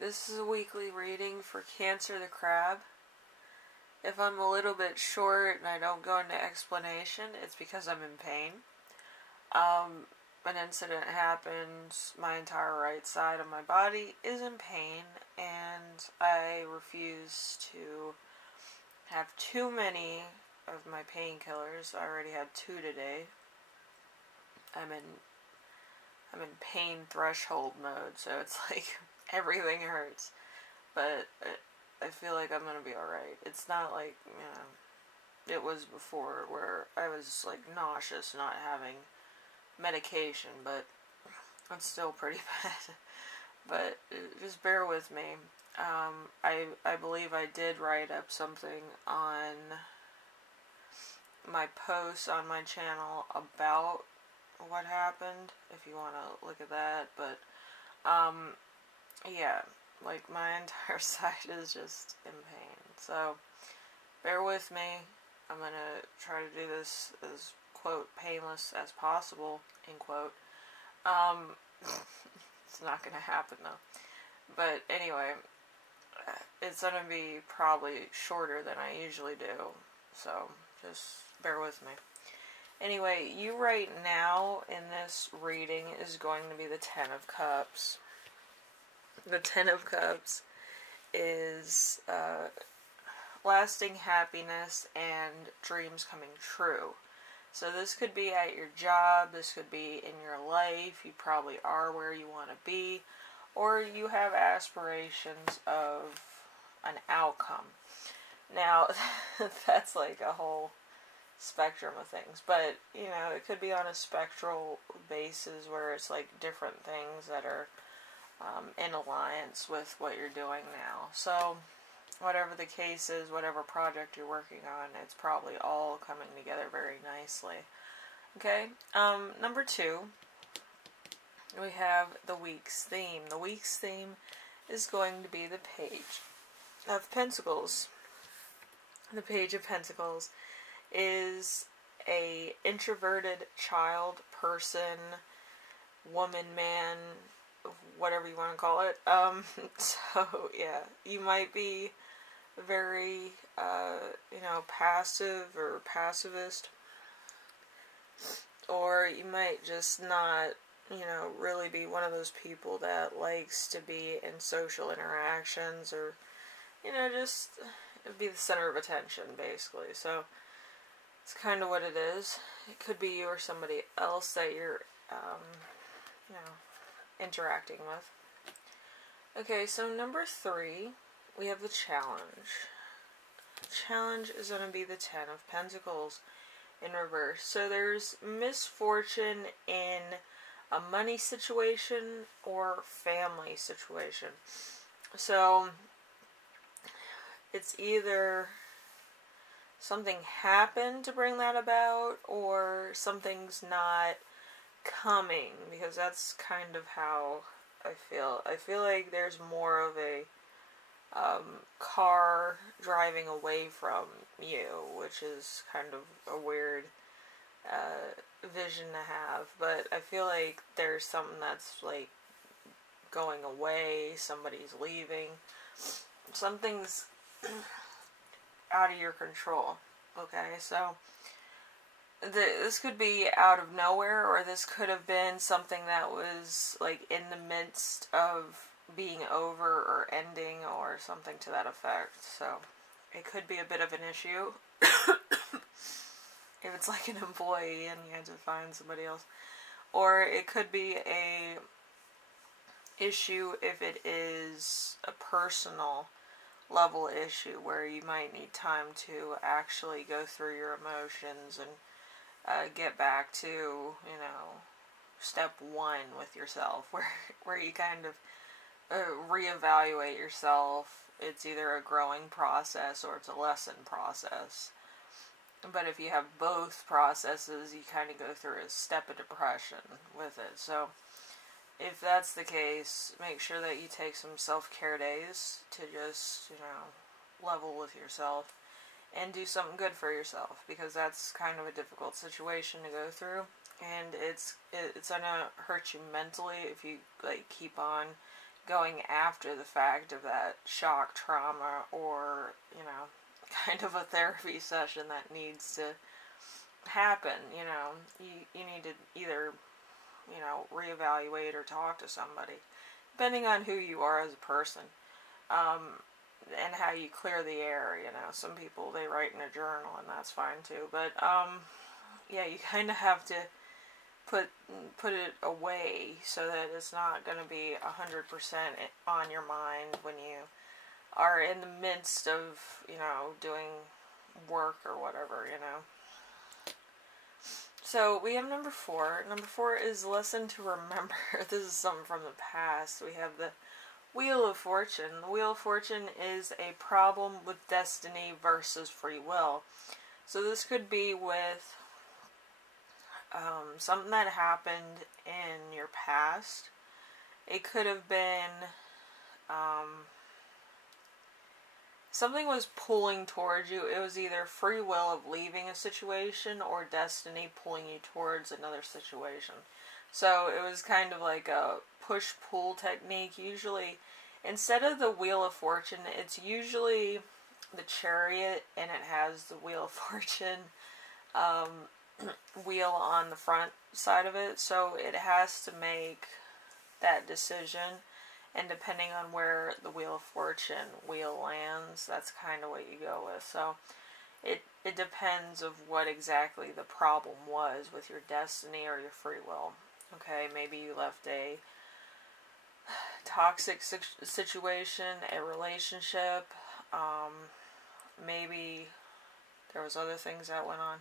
This is a weekly reading for Cancer the Crab. If I'm a little bit short and I don't go into explanation, it's because I'm in pain. An incident happened, my entire right side of my body is in pain, and I refuse to have too many of my painkillers. I already had 2 today. I'm in pain threshold mode, so it's like everything hurts, but I feel like I'm gonna be alright. It's not like, it was before where I was like nauseous not having medication, but it's still pretty bad. But just bear with me. I believe I did write up something on my post on my channel about what happened, if you want to look at that, but yeah, like my entire side is just in pain, so bear with me. I'm gonna try to do this as, quote, painless as possible, end quote. It's not gonna happen though, but anyway, it's gonna be probably shorter than I usually do, so just bear with me. Anyway, you right now in this reading is going to be the 10 of Cups. The 10 of Cups is lasting happiness and dreams coming true. So this could be at your job, this could be in your life, you probably are where you want to be, or you have aspirations of an outcome. Now, that's like a whole spectrum of things, but it could be on a spectral basis where it's like different things that are in alliance with what you're doing now. So whatever the case is, whatever project you're working on, it's probably all coming together very nicely. Okay, number 2, we have the week's theme. The week's theme is going to be the Page of Pentacles. The Page of Pentacles is a introverted child, person, woman, man, whatever you want to call it. So yeah, you might be very, passive or pacifist, or you might just not, really be one of those people that likes to be in social interactions, or, just be the center of attention, basically. So it's kind of what it is. It could be you or somebody else that you're, interacting with. Okay, so number 3, we have the challenge. The challenge is going to be the 10 of Pentacles in reverse. So there's misfortune in a money situation or family situation. So it's either something happened to bring that about, or something's not coming, because that's kind of how I feel. I feel like there's more of a car driving away from you, which is kind of a weird vision to have, but I feel like there's something that's like going away, somebody's leaving, something's out of your control. Okay, so this could be out of nowhere, or this could have been something that was like in the midst of being over or ending, or something to that effect. So it could be a bit of an issue if it's like an employee and you had to find somebody else, or it could be a issue if it is a personal level issue where you might need time to actually go through your emotions and get back to, step 1 with yourself, where you kind of reevaluate yourself. It's either a growing process or it's a lesson process. But if you have both processes, you kind of go through a step of depression with it. So if that's the case, make sure that you take some self-care days to just, level with yourself and do something good for yourself, because that's kind of a difficult situation to go through, and it's gonna hurt you mentally if you keep on going after the fact of that shock trauma, or, you know, kind of a therapy session that needs to happen. You know, you need to either, you know, reevaluate or talk to somebody, depending on who you are as a person, and how you clear the air. You know, some people, they write in a journal, and that's fine too, but yeah, you kind of have to put it away so that it's not going to be 100% on your mind when you are in the midst of, you know, doing work or whatever, you know. So we have number 4. Number 4 is lesson to remember. This is something from the past. We have the Wheel of Fortune. The Wheel of Fortune is a problem with destiny versus free will. So this could be with something that happened in your past. It could have been something was pulling towards you. It was either free will of leaving a situation or destiny pulling you towards another situation. So it was kind of like a push-pull technique. Usually, instead of the Wheel of Fortune, it's usually the Chariot, and it has the Wheel of Fortune wheel on the front side of it. So it has to make that decision, and depending on where the Wheel of Fortune wheel lands, that's kind of what you go with. So it depends of what exactly the problem was with your destiny or your free will. Okay, maybe you left a toxic situation, a relationship, maybe there was other things that went on,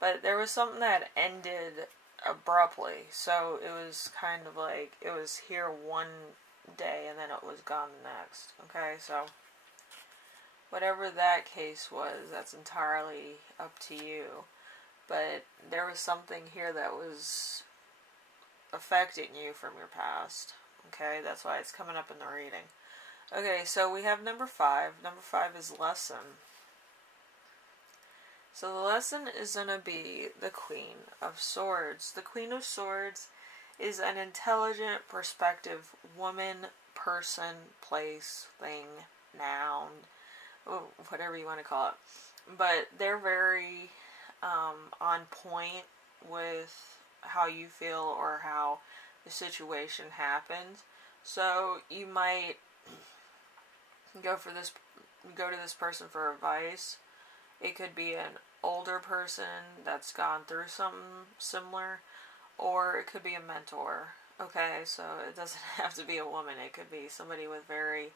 but there was something that ended abruptly. So it was kind of like it was here one day and then it was gone the next. Okay, so whatever that case was, that's entirely up to you. But there was something here that was affecting you from your past. Okay, that's why it's coming up in the reading. Okay, so we have number 5. Number 5 is lesson. So the lesson is going to be the Queen of Swords. The Queen of Swords is an intelligent, perspective woman, person, place, thing, noun, whatever you want to call it. But they're very on point with how you feel or how the situation happened. So you might go to this person for advice. It could be an older person that's gone through something similar, or it could be a mentor. Okay, so it doesn't have to be a woman. It could be somebody with very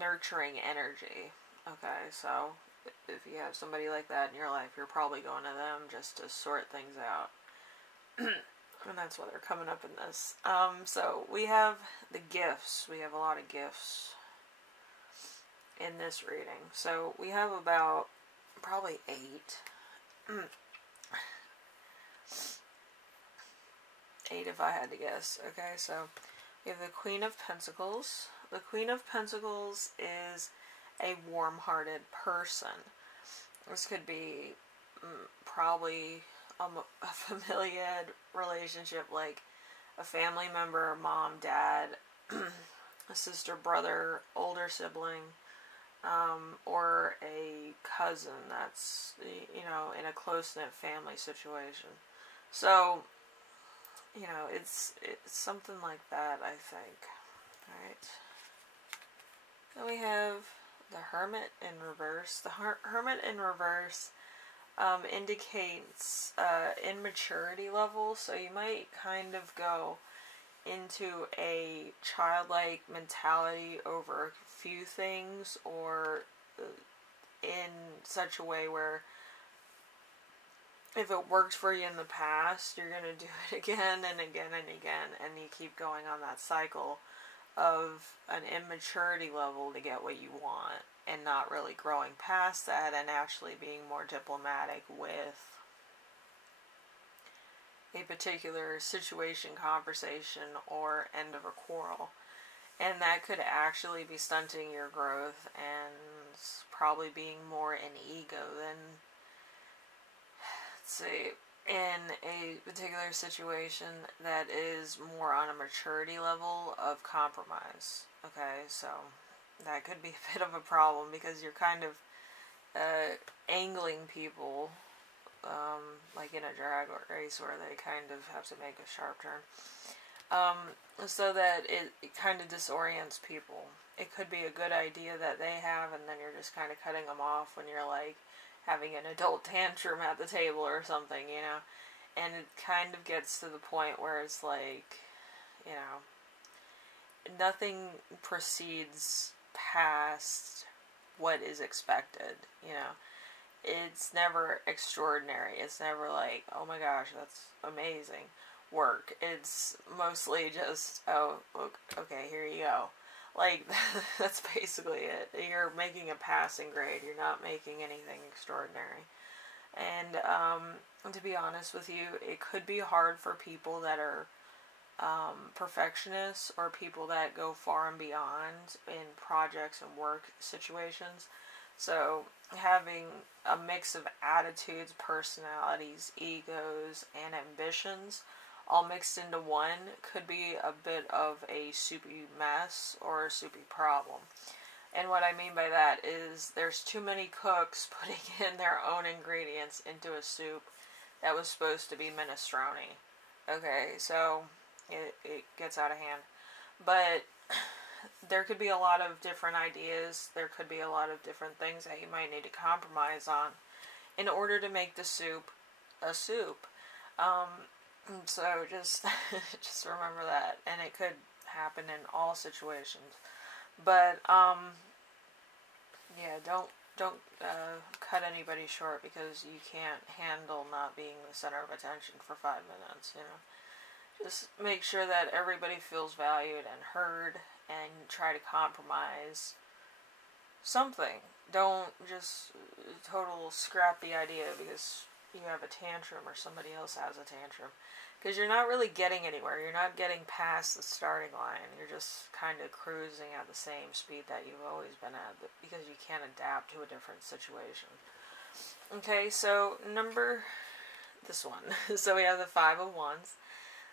nurturing energy. Okay, so if you have somebody like that in your life, you're probably going to them just to sort things out. And that's why they're coming up in this. So we have the gifts. We have a lot of gifts in this reading. So we have about probably 8. 8 if I had to guess. Okay, so we have the Queen of Pentacles. The Queen of Pentacles is a warm-hearted person. This could be probably a familial relationship, like a family member, mom, dad, a sister, brother, older sibling, or a cousin that's, you know, in a close-knit family situation. So, you know, it's something like that, I think. Alright. Then we have the Hermit in reverse. The Hermit in reverse indicates immaturity level, so you might kind of go into a childlike mentality over a few things, or in such a way where if it worked for you in the past, you're going to do it again and again and again, and you keep going on that cycle of an immaturity level to get what you want, and not really growing past that and actually being more diplomatic with a particular situation, conversation, or end of a quarrel. And that could actually be stunting your growth and probably being more in ego than, let's see, in a particular situation that is more on a maturity level of compromise. Okay, so that could be a bit of a problem because you're kind of angling people, like in a drag race where they kind of have to make a sharp turn, so that it kind of disorients people. It could be a good idea that they have, and then you're just kind of cutting them off when you're like having an adult tantrum at the table or something, you know. And it kind of gets to the point where it's like, you know, nothing proceeds past what is expected, you know. It's never extraordinary. It's never like, oh my gosh, that's amazing work. It's mostly just, oh, okay, here you go. Like, that's basically it. You're making a passing grade. You're not making anything extraordinary. And to be honest with you, it could be hard for people that are perfectionists or people that go far and beyond in projects and work situations. So having a mix of attitudes, personalities, egos, and ambitions all mixed into one could be a bit of a soupy mess or a soupy problem. And what I mean by that is there's too many cooks putting in their own ingredients into a soup that was supposed to be minestrone. Okay, so it gets out of hand. But there could be a lot of different ideas. There could be a lot of different things that you might need to compromise on in order to make the soup a soup. So just just remember that, and it could happen in all situations. But yeah, don't cut anybody short because you can't handle not being the center of attention for 5 minutes. You know, just make sure that everybody feels valued and heard, and try to compromise something. Don't just total scrap the idea because you have a tantrum or somebody else has a tantrum. Because you're not really getting anywhere. You're not getting past the starting line. You're just kind of cruising at the same speed that you've always been at because you can't adapt to a different situation. Okay, so this one. So we have the Five of Wands.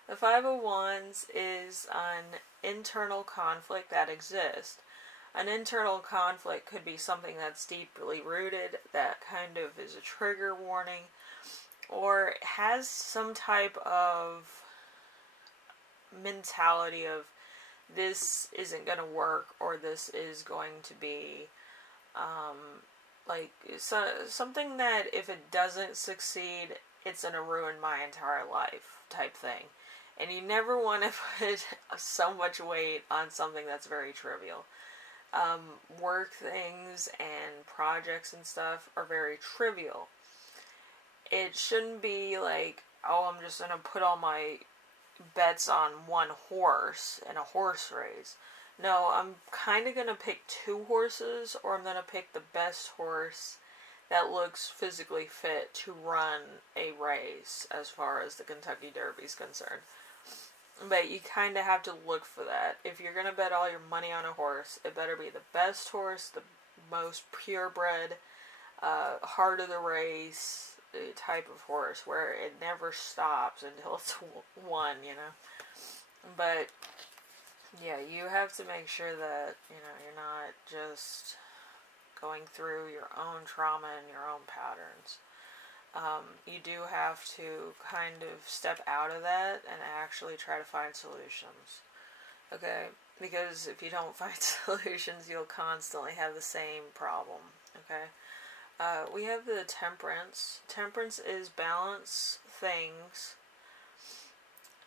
The Five of Wands is an internal conflict that exists. An internal conflict could be something that's deeply rooted, that kind of is a trigger warning, or has some type of mentality of this isn't going to work, or this is going to be something that if it doesn't succeed, it's going to ruin my entire life type thing. And you never want to put so much weight on something that's very trivial. Work things and projects and stuff are very trivial. It shouldn't be like, oh, I'm just going to put all my bets on one horse in a horse race. No, I'm kind of going to pick 2 horses, or I'm going to pick the best horse that looks physically fit to run a race as far as the Kentucky Derby is concerned. But you kind of have to look for that. If you're going to bet all your money on a horse, it better be the best horse, the most purebred, heart of the race type of horse, where it never stops until it's won, you know. But yeah, you have to make sure that, you know, you're not just going through your own trauma and your own patterns. You do have to kind of step out of that and actually try to find solutions. Okay? Because if you don't find solutions, you'll constantly have the same problem. Okay? We have the Temperance. Temperance is balance things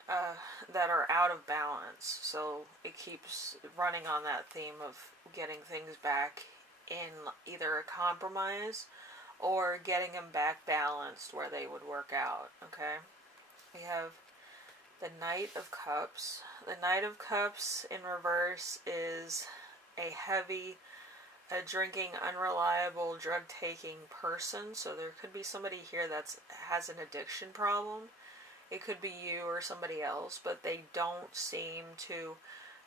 that are out of balance. So it keeps running on that theme of getting things back in either a compromise or getting them back balanced where they would work out. Okay? We have the Knight of Cups. The Knight of Cups in reverse is a heavy, drinking, unreliable, drug-taking person. So there could be somebody here that has an addiction problem. It could be you or somebody else, but they don't seem to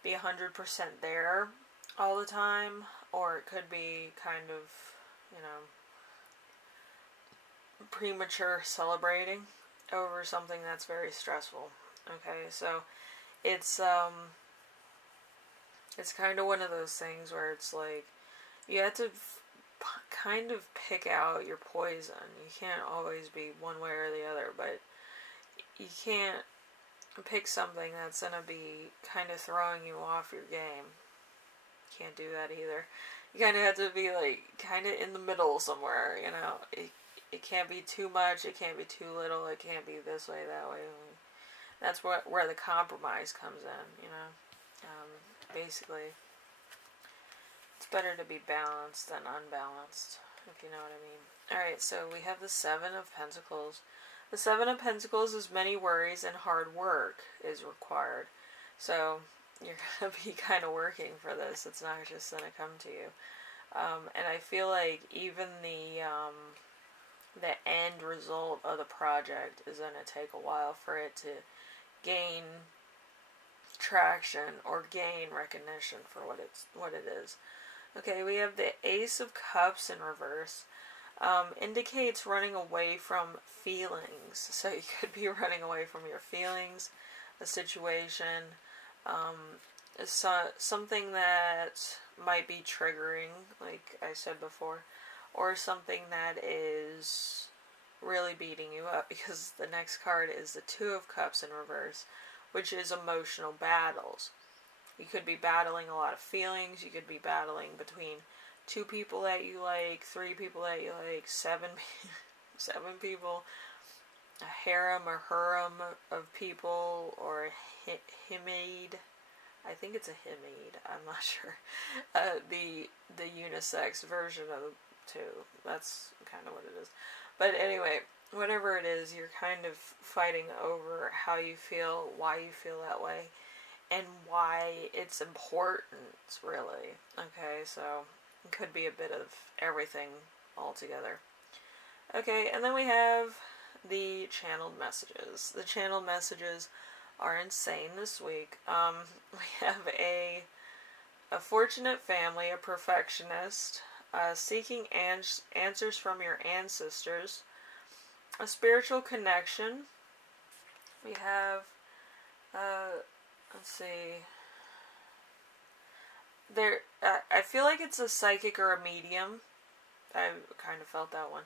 be 100% there all the time. Or it could be kind of, you know, premature celebrating. over something that's very stressful. Okay, so it's kind of one of those things where it's like you have to kind of pick out your poison. You can't always be one way or the other, but you can't pick something that's going to be kind of throwing you off your game. Can't do that either. You kind of have to be like kind of in the middle somewhere, you know. It can't be too much, it can't be too little, it can't be this way, that way. That's where the compromise comes in, you know. Basically, it's better to be balanced than unbalanced, if you know what I mean. Alright, so we have the Seven of Pentacles. The Seven of Pentacles is many worries and hard work is required. So, you're going to be kind of working for this. It's not just going to come to you. And I feel like even the end result of the project is going to take a while for it to gain traction or gain recognition for what it is. Okay, we have the Ace of Cups in reverse. Indicates running away from feelings. So you could be running away from your feelings, a situation, something that might be triggering, like I said before, or something that is really beating you up, because the next card is the Two of Cups in reverse, which is emotional battles. You could be battling a lot of feelings. You could be battling between 2 people that you like, 3 people that you like, 7 people, a harem of people, or a himade. I think it's a himade. I'm not sure. The unisex version of the two. That's kind of what it is. But anyway, whatever it is, you're kind of fighting over how you feel, why you feel that way, and why it's important, really. Okay, so it could be a bit of everything altogether. Okay, and then we have the channeled messages. The channeled messages are insane this week. We have a fortunate family, a perfectionist, seeking answers from your ancestors, a spiritual connection. We have, let's see, there, I feel like it's a psychic or a medium. I kind of felt that one.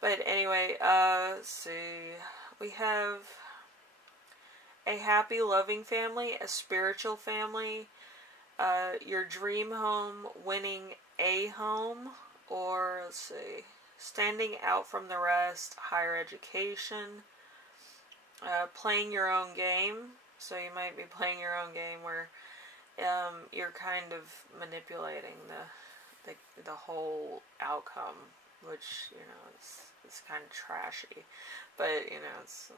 But anyway, let's see, we have a happy, loving family, a spiritual family, your dream home, winning a home, or let's see, standing out from the rest, higher education, playing your own game. So you might be playing your own game where you're kind of manipulating the whole outcome, which, you know, it's kind of trashy, but, you know, it's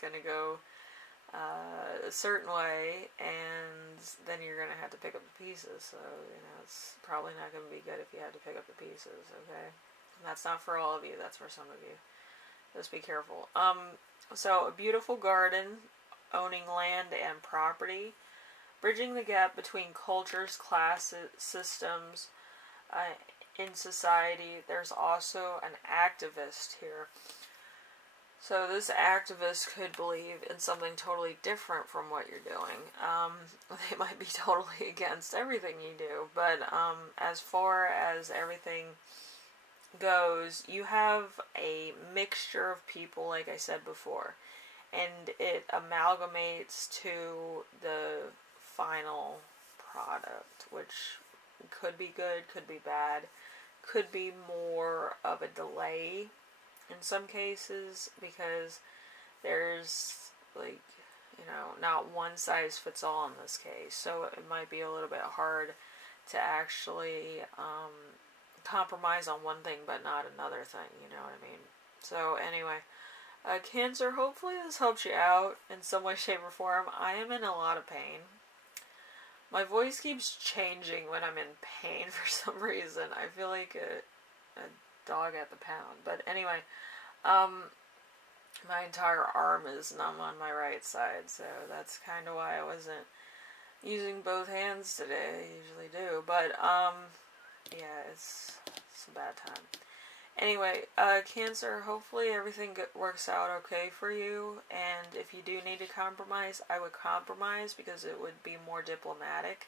gonna go a certain way, and then you're gonna have to pick up the pieces. So, you know, it's probably not gonna be good if you have to pick up the pieces. Okay, and that's not for all of you. That's for some of you. Just be careful. So a beautiful garden, owning land and property, bridging the gap between cultures, classes, systems in society. There's also an activist here. So this activist could believe in something totally different from what you're doing. They might be totally against everything you do, but as far as everything goes, you have a mixture of people, like I said before, and it amalgamates to the final product, which could be good, could be bad, could be more of a delay in some cases, because there's, like, you know, not one size fits all in this case. So it might be a little bit hard to actually compromise on one thing but not another thing, you know what I mean? So anyway, Cancer, hopefully this helps you out in some way, shape, or form. I am in a lot of pain. My voice keeps changing when I'm in pain for some reason. I feel like a dog at the pound. But anyway, my entire arm is numb on my right side, so that's kind of why I wasn't using both hands today. I usually do, but yeah, it's a bad time. Anyway, Cancer, hopefully everything works out okay for you, and if you do need to compromise, I would compromise because it would be more diplomatic.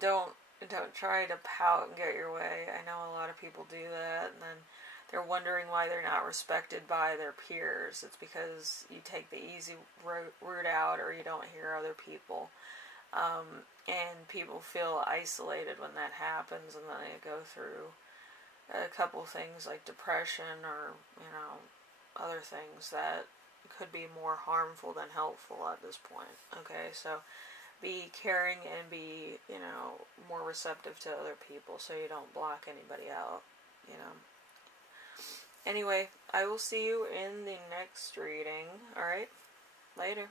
Don't try to pout and get your way. I know a lot of people do that, and then they're wondering why they're not respected by their peers. It's because you take the easy route out, or you don't hear other people. And people feel isolated when that happens, and then they go through a couple things like depression or, other things that could be more harmful than helpful at this point. Okay, so be caring and be, more receptive to other people so you don't block anybody out, Anyway, I will see you in the next reading. Alright? Later.